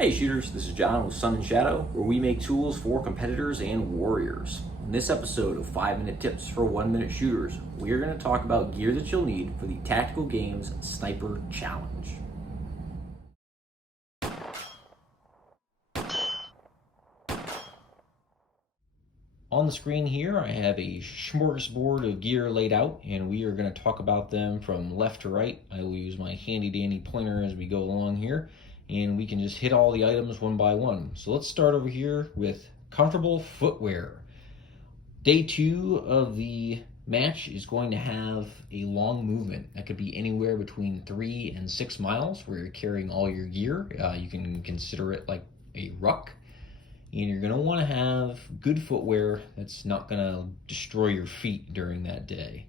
Hey shooters, this is John with Sun and Shadow, where we make tools for competitors and warriors. In this episode of 5-Minute Tips for 1-Minute Shooters, we are going to talk about gear that you'll need for the Tactical Games Sniper Challenge. On the screen here, I have a smorgasbord of gear laid out, and we are going to talk about them from left to right. I will use my handy dandy pointer as we go along here, and we can just hit all the items one by one. So let's start over here with comfortable footwear. Day 2 of the match is going to have a long movement. That could be anywhere between 3 and 6 miles where you're carrying all your gear. You can consider it like a ruck. And you're going to want to have good footwear that's not going to destroy your feet during that day.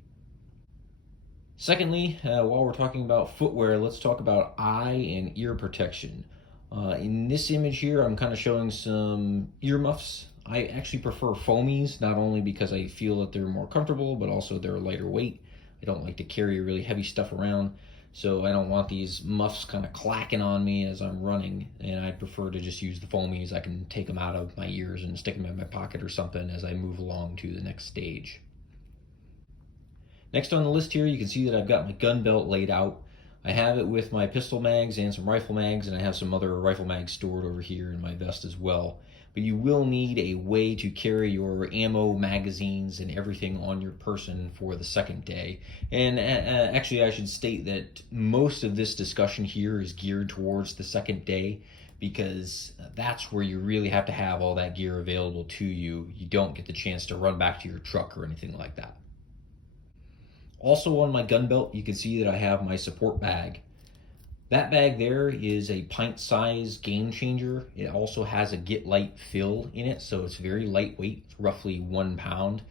Secondly, while we're talking about footwear, let's talk about eye and ear protection. In this image here, I'm kind of showing some earmuffs. I actually prefer foamies, not only because I feel that they're more comfortable, but also they're lighter weight. I don't like to carry really heavy stuff around, so I don't want these muffs kind of clacking on me as I'm running, and I prefer to just use the foamies. I can take them out of my ears and stick them in my pocket or something as I move along to the next stage. Next on the list here, you can see that I've got my gun belt laid out. I have it with my pistol mags and some rifle mags, and I have some other rifle mags stored over here in my vest as well. But you will need a way to carry your ammo, magazines, and everything on your person for the second day. And actually, I should state that most of this discussion here is geared towards the second day, because that's where you really have to have all that gear available to you. You don't get the chance to run back to your truck or anything like that. Also on my gun belt, you can see that I have my support bag. That bag there is a pint-sized game changer. It also has a Get Light fill in it, so it's very lightweight, roughly 1 pound.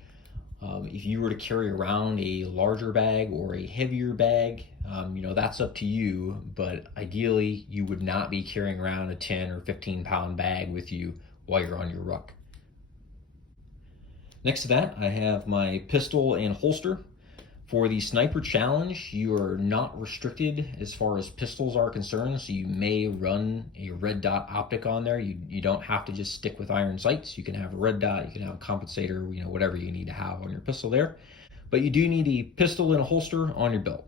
If you were to carry around a larger bag or a heavier bag, that's up to you, but ideally you would not be carrying around a 10 or 15 pound bag with you while you're on your ruck. Next to that, I have my pistol and holster. For the Sniper Challenge, you are not restricted as far as pistols are concerned, so you may run a red dot optic on there. You don't have to just stick with iron sights. You can have a red dot, you can have a compensator, whatever you need to have on your pistol there. But you do need a pistol and a holster on your belt.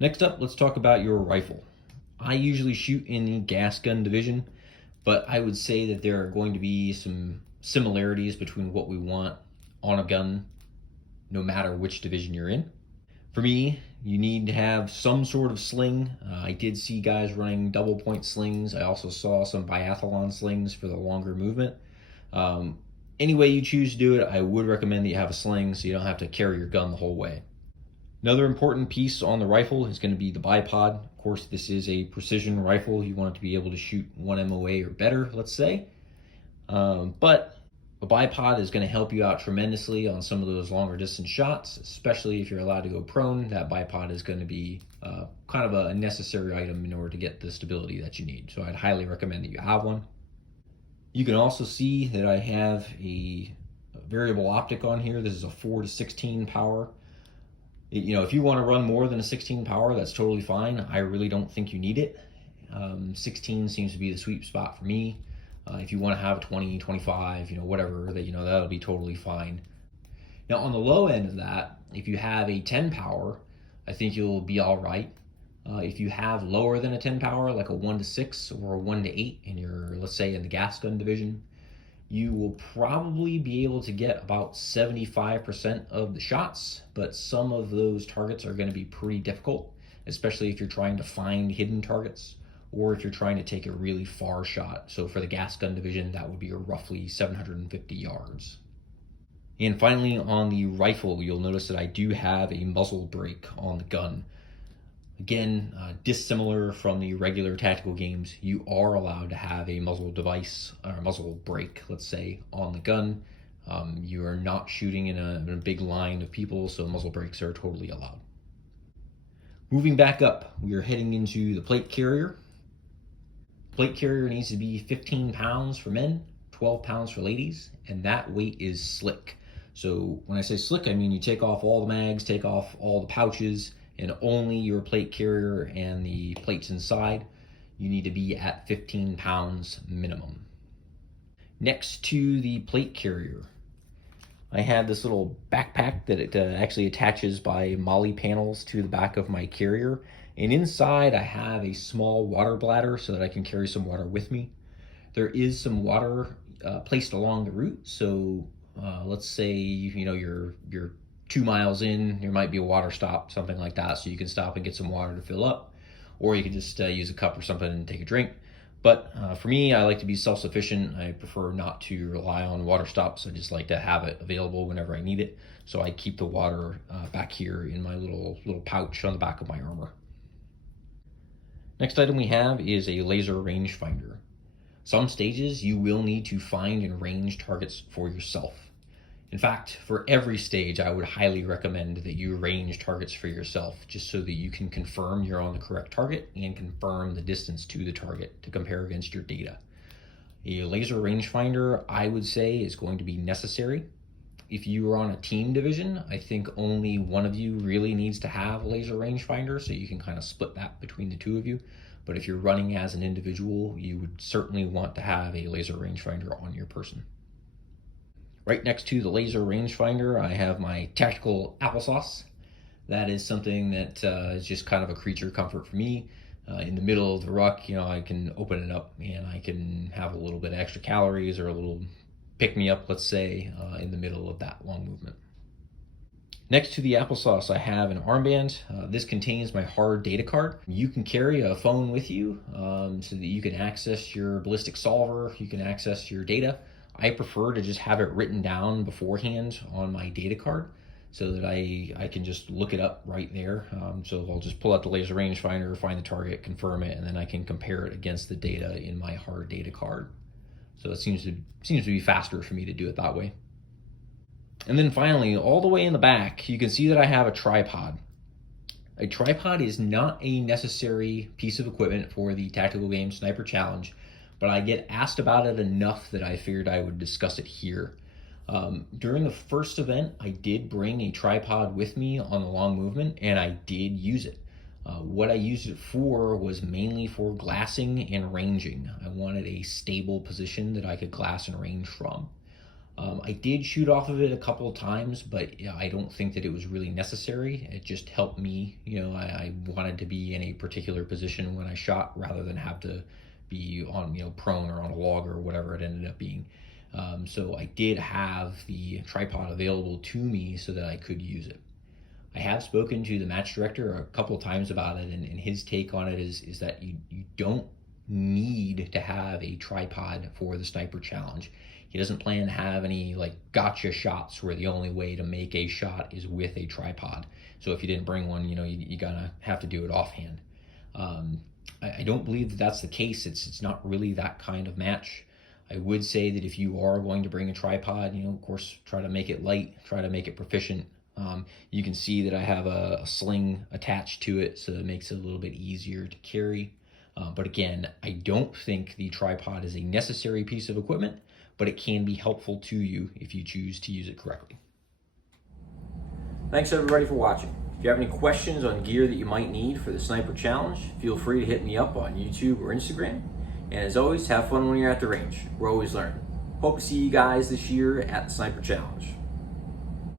Next up, let's talk about your rifle. I usually shoot in the gas gun division, but I would say that there are going to be some similarities between what we want on a gun no matter which division you're in. For me, you need to have some sort of sling. I did see guys running double point slings. I also saw some biathlon slings for the longer movement. Any way you choose to do it, I would recommend that you have a sling so you don't have to carry your gun the whole way. Another important piece on the rifle is going to be the bipod. Of course, this is a precision rifle. You want it to be able to shoot 1 MOA or better, let's say. But a bipod is going to help you out tremendously on some of those longer distance shots, especially if you're allowed to go prone. That bipod is going to be kind of a necessary item in order to get the stability that you need. So I'd highly recommend that you have one. You can also see that I have a variable optic on here. This is a 4 to 16 power. If you want to run more than a 16 power, that's totally fine. I really don't think you need it. 16 seems to be the sweet spot for me. If you want to have 20, 25, whatever, that'll be totally fine. Now on the low end of that, if you have a 10 power, I think you'll be all right. If you have lower than a 10 power, like a 1 to 6 or a 1 to 8 in your, let's say in the gas gun division, you will probably be able to get about 75% of the shots, but some of those targets are going to be pretty difficult, especially if you're trying to find hidden targets, or if you're trying to take a really far shot. So for the gas gun division, that would be roughly 750 yards. And finally, on the rifle, you'll notice that I do have a muzzle break on the gun. Again, dissimilar from the regular tactical games, you are allowed to have a muzzle device, or a muzzle break, let's say, on the gun. You are not shooting in a big line of people, so muzzle breaks are totally allowed. Moving back up, we are heading into the plate carrier. Plate carrier needs to be 15 pounds for men, 12 pounds for ladies, and that weight is slick. So when I say slick, I mean you take off all the mags, take off all the pouches, and only your plate carrier and the plates inside. you need to be at 15 pounds minimum. Next to the plate carrier, I have this little backpack that it actually attaches by MOLLE panels to the back of my carrier. And inside I have a small water bladder so that I can carry some water with me. There is some water placed along the route. So let's say you're 2 miles in, there might be a water stop, something like that. So you can stop and get some water to fill up, or you can just use a cup or something and take a drink. But for me, I like to be self-sufficient. I prefer not to rely on water stops. I just like to have it available whenever I need it. So I keep the water back here in my little pouch on the back of my armor. Next item we have is a laser rangefinder. Some stages you will need to find and range targets for yourself. In fact, for every stage, I would highly recommend that you range targets for yourself, just so that you can confirm you're on the correct target and confirm the distance to the target to compare against your data. A laser rangefinder, I would say, is going to be necessary. If you are on a team division, I think only one of you really needs to have a laser rangefinder, so you can kind of split that between the two of you. But if you're running as an individual, you would certainly want to have a laser rangefinder on your person. Right next to the laser rangefinder, I have my tactical applesauce. That is something that is just kind of a creature comfort for me. In the middle of the ruck, I can open it up and I can have a little bit of extra calories or a little pick-me-up, let's say, in the middle of that long movement. Next to the applesauce, I have an armband. This contains my hard data card. You can carry a phone with you so that you can access your ballistic solver, you can access your data. I prefer to just have it written down beforehand on my data card so that I can just look it up right there. So I'll just pull out the laser rangefinder, find the target, confirm it, and then I can compare it against the data in my hard data card. So it seems to be faster for me to do it that way. And then finally, all the way in the back, you can see that I have a tripod. A tripod is not a necessary piece of equipment for the Tactical Game Sniper Challenge, but I get asked about it enough that I figured I would discuss it here. During the first event, I did bring a tripod with me on the long movement, and I did use it. What I used it for was mainly for glassing and ranging. I wanted a stable position that I could glass and range from. I did shoot off of it a couple of times, but I don't think that it was really necessary. It just helped me. I wanted to be in a particular position when I shot rather than have to be on prone or on a log or whatever it ended up being. So I did have the tripod available to me so that I could use it. I have spoken to the match director a couple of times about it, and his take on it is that you don't need to have a tripod for the Sniper Challenge. He doesn't plan to have any gotcha shots where the only way to make a shot is with a tripod. So if you didn't bring one, you gotta have to do it offhand. I don't believe that that's the case. It's not really that kind of match. I would say that if you are going to bring a tripod, of course, try to make it light, try to make it proficient. You can see that I have a sling attached to it, so it makes it a little bit easier to carry. But again, I don't think the tripod is a necessary piece of equipment, but it can be helpful to you if you choose to use it correctly. Thanks everybody for watching. If you have any questions on gear that you might need for the Sniper Challenge, feel free to hit me up on YouTube or Instagram. And as always, have fun when you're at the range. We're always learning. Hope to see you guys this year at the Sniper Challenge.